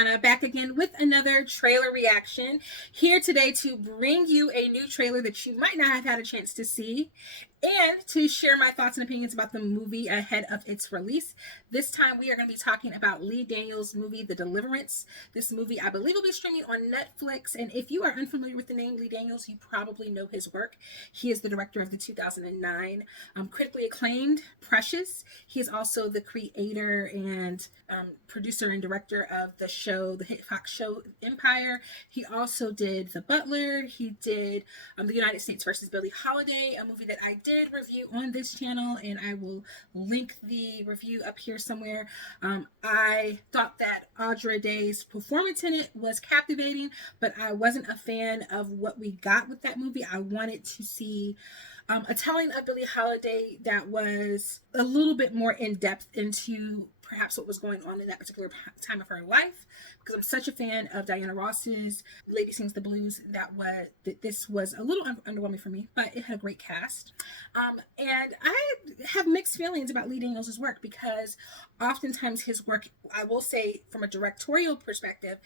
Shauna, back again with another trailer reaction. Here today to bring you a new trailer that you might not have had a chance to see and to share my thoughts and opinions about the movie ahead of its release. This time we are going to be talking about Lee Daniels' movie, The Deliverance. This movie, I believe, will be streaming on Netflix, and if you are unfamiliar with the name Lee Daniels, you probably know his work. He is the director of the 2009 critically acclaimed Precious. He is also the creator and producer and director of the show, the hit Fox show Empire. He also did The Butler. He did The United States versus Billie Holiday, a movie that I did review on this channel, and I will link the review up here somewhere. I thought that Andra Day's performance in it was captivating, but I wasn't a fan of what we got with that movie. I wanted to see a telling of Billie Holiday that was a little bit more in depth into perhaps what was going on in that particular time of her life, because I'm such a fan of Diana Ross's Lady Sings the Blues. This was a little underwhelming for me, but it had a great cast. And I have mixed feelings about Lee Daniels' work, because oftentimes his work, I will say from a directorial perspective,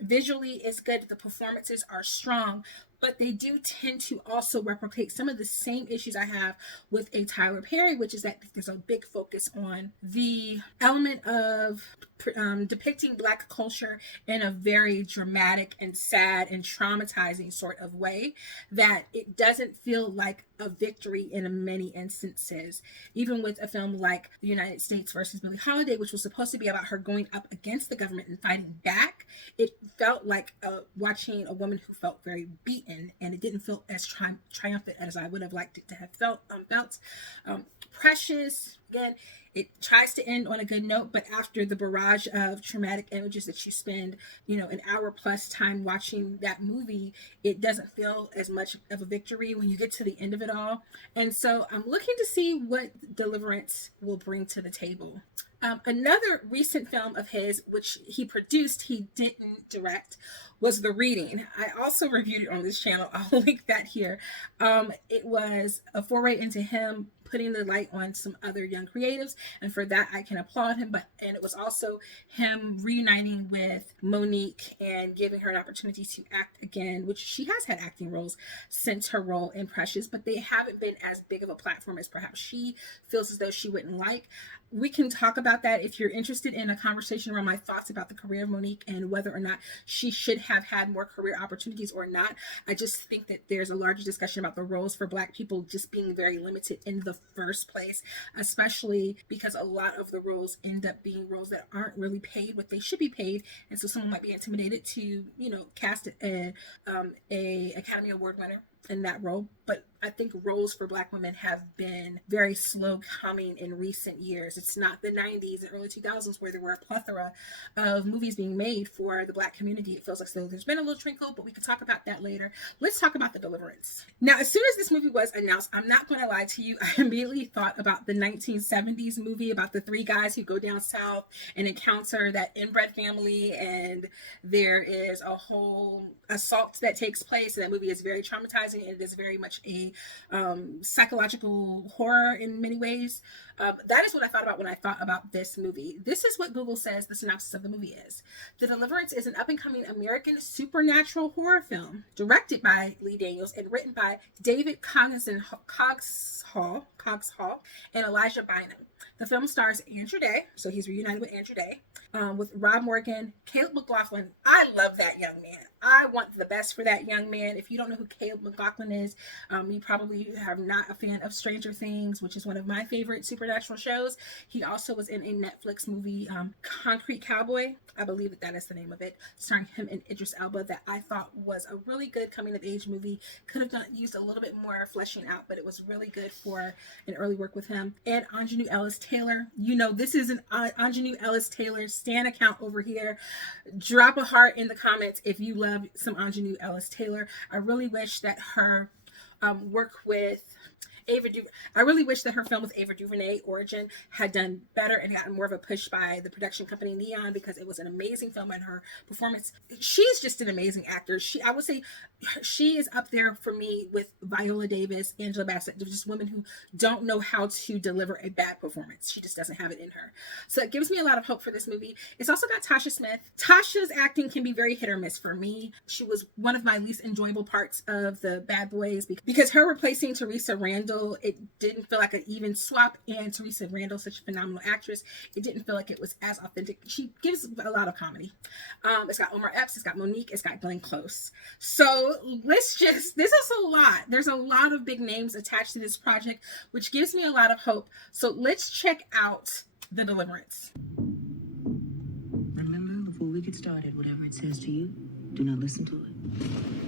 visually is good, the performances are strong, but they do tend to also replicate some of the same issues I have with a Tyler Perry, which is that there's a big focus on the element of depicting Black culture in a very dramatic and sad and traumatizing sort of way, that it doesn't feel like a victory in many instances. Even with a film like The United States versus Billie Holiday, which was supposed to be about her going up against the government and fighting back, it felt like watching a woman who felt very beaten, and it didn't feel as triumphant as I would have liked it to have felt. Precious, again, it tries to end on a good note, but after the barrage of traumatic images that you spend, an hour plus time watching that movie, it doesn't feel as much of a victory when you get to the end of it all. And so I'm looking to see what Deliverance will bring to the table. Another recent film of his, which he produced, he didn't direct, was The Reading. I also reviewed it on this channel. I'll link that here. It was a foray into him putting the light on some other young creatives, and for that I can applaud him. And it was also him reuniting with Monique and giving her an opportunity to act again, which she has had acting roles since her role in Precious, but they haven't been as big of a platform as perhaps she feels as though she wouldn't like. We can talk about that if you're interested in a conversation around my thoughts about the career of Monique and whether or not she should have had more career opportunities or not. I just think that there's a larger discussion about the roles for Black people just being very limited in the first place, especially because a lot of the roles end up being roles that aren't really paid what they should be paid, and so someone might be intimidated to cast a Academy Award winner in that role. But I think roles for Black women have been very slow coming in recent years. It's not the 90s and early 2000s where there were a plethora of movies being made for the Black community. It feels like there's been a little trickle, but we can talk about that later. Let's talk about The Deliverance. Now, as soon as this movie was announced, I'm not going to lie to you, I immediately thought about the 1970s movie about the three guys who go down south and encounter that inbred family, and there is a whole assault that takes place, and that movie is very traumatizing, and it is very much a psychological horror in many ways. That is what I thought about when I thought about this movie. This is what Google says the synopsis of the movie is. The Deliverance is an up-and-coming American supernatural horror film directed by Lee Daniels and written by David Coggeshall and Elijah Bynum. The film stars Andra Day, so he's reunited with Andra Day, with Rob Morgan, Caleb McLaughlin. I love that young man. I want the best for that young man. If you don't know who Caleb McLaughlin is, you probably are not a fan of Stranger Things, which is one of my favorite supernatural shows. He also was in a Netflix movie, Concrete Cowboy. I believe that is the name of it, starring him and Idris Elba, that I thought was a really good coming-of-age movie. Could have used a little bit more fleshing out, but it was really good for an early work with him. And Aunjanue Ellis-Taylor. This is an Aunjanue Ellis-Taylor stan account over here. Drop a heart in the comments if you love some Aunjanue Ellis-Taylor. I really wish that her work with I really wish that her film with Ava DuVernay, Origin, had done better and gotten more of a push by the production company Neon, because it was an amazing film, and her performance, she's just an amazing actor. I would say she is up there for me with Viola Davis, Angela Bassett. They're just women who don't know how to deliver a bad performance. She just doesn't have it in her. So it gives me a lot of hope for this movie. It's also got Tasha Smith. Tasha's acting can be very hit or miss for me. She was one of my least enjoyable parts of the Bad Boys, because her replacing Teresa Randall, it didn't feel like an even swap, and Teresa Randall, such a phenomenal actress, it didn't feel like it was as authentic. She gives a lot of comedy. It's got Omar Epps, it's got Monique, it's got Glenn Close. So this is a lot. There's a lot of big names attached to this project, which gives me a lot of hope. So let's check out The Deliverance. Remember, before we get started, whatever it says to you, do not listen to it.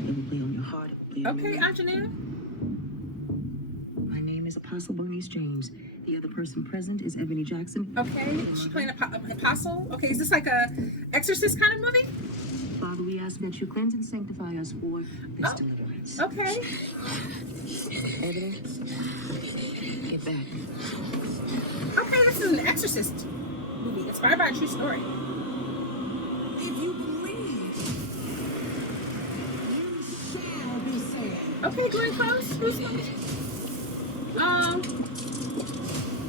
It will play on your heart. Okay, Aunjanue. My name is Apostle Bernice James. The other person present is Ebony Jackson. Okay, she's playing an apostle. Okay, is this like a exorcist kind of movie? Father, we ask that you cleanse and sanctify us for this deliverance. Okay. Ebony, get back. Okay, this is an exorcist movie inspired by a true story. If you believe, you shall be saved. Okay, Glenn Close. Who's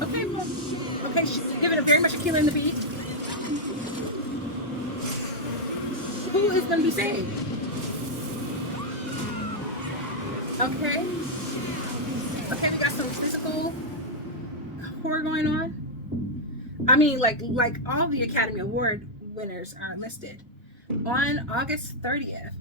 okay, well, okay, she's giving it very much Akilah and the Bee. Who is going to be saved? Okay. Okay, we got some physical horror going on. I mean, like all the Academy Award winners are listed on August 30th.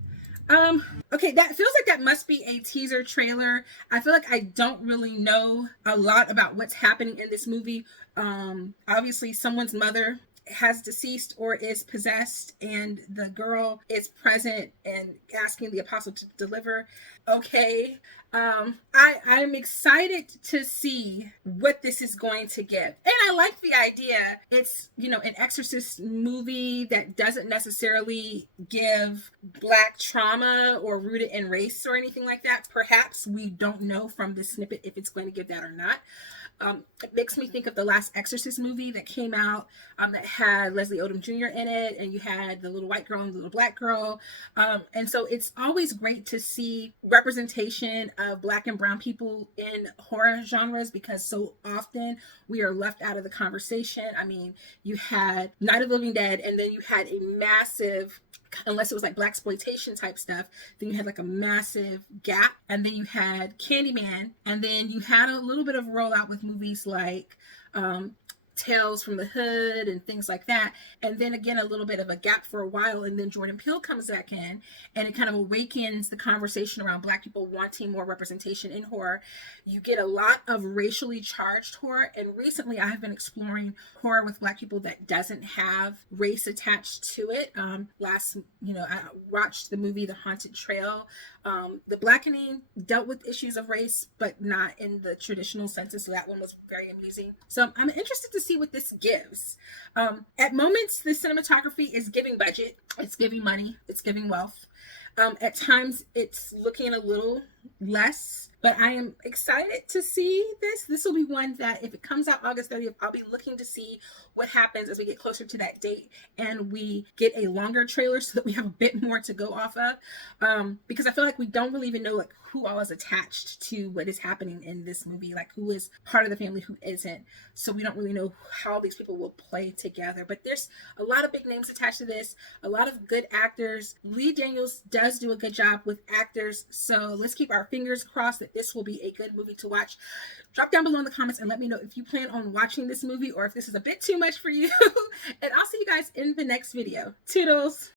Okay, that feels like that must be a teaser trailer. I feel like I don't really know a lot about what's happening in this movie. Obviously someone's mother has deceased or is possessed, and the girl is present and asking the apostle to deliver. Okay. I'm excited to see what this is going to give. And I like the idea. It's, an exorcist movie that doesn't necessarily give Black trauma or root it in race or anything like that. Perhaps, we don't know from this snippet if it's going to give that or not. It makes me think of the last Exorcist movie that came out that had Leslie Odom Jr. in it, and you had the little white girl and the little black girl. And so it's always great to see representation of Black and brown people in horror genres, because so often we are left out of the conversation. I mean, you had Night of the Living Dead, and then you had a massive, unless it was like blaxploitation type stuff, then you had like a massive gap, and then you had Candyman, and then you had a little bit of rollout with movies like Tales from the Hood and things like that, and then again a little bit of a gap for a while, and then Jordan Peele comes back in, and it kind of awakens the conversation around Black people wanting more representation in horror. You get a lot of racially charged horror, and recently I have been exploring horror with Black people that doesn't have race attached to it. I watched the movie The Haunted Trail. The Blackening dealt with issues of race, but not in the traditional senses, so that one was very amusing. So I'm interested to see what this gives. At moments, the cinematography is giving budget, it's giving money, it's giving wealth. At times, it's looking a little less, but I am excited to see this. This will be one that, if it comes out August 30th, I'll be looking to see what happens as we get closer to that date and we get a longer trailer so that we have a bit more to go off of. Because I feel like we don't really even know who all is attached to what is happening in this movie, like who is part of the family, who isn't. So we don't really know how these people will play together. But there's a lot of big names attached to this, a lot of good actors. Lee Daniels does do a good job with actors, so let's keep our fingers crossed that this will be a good movie to watch. Drop down below in the comments and let me know if you plan on watching this movie or if this is a bit too much for you. And I'll see you guys in the next video. Toodles!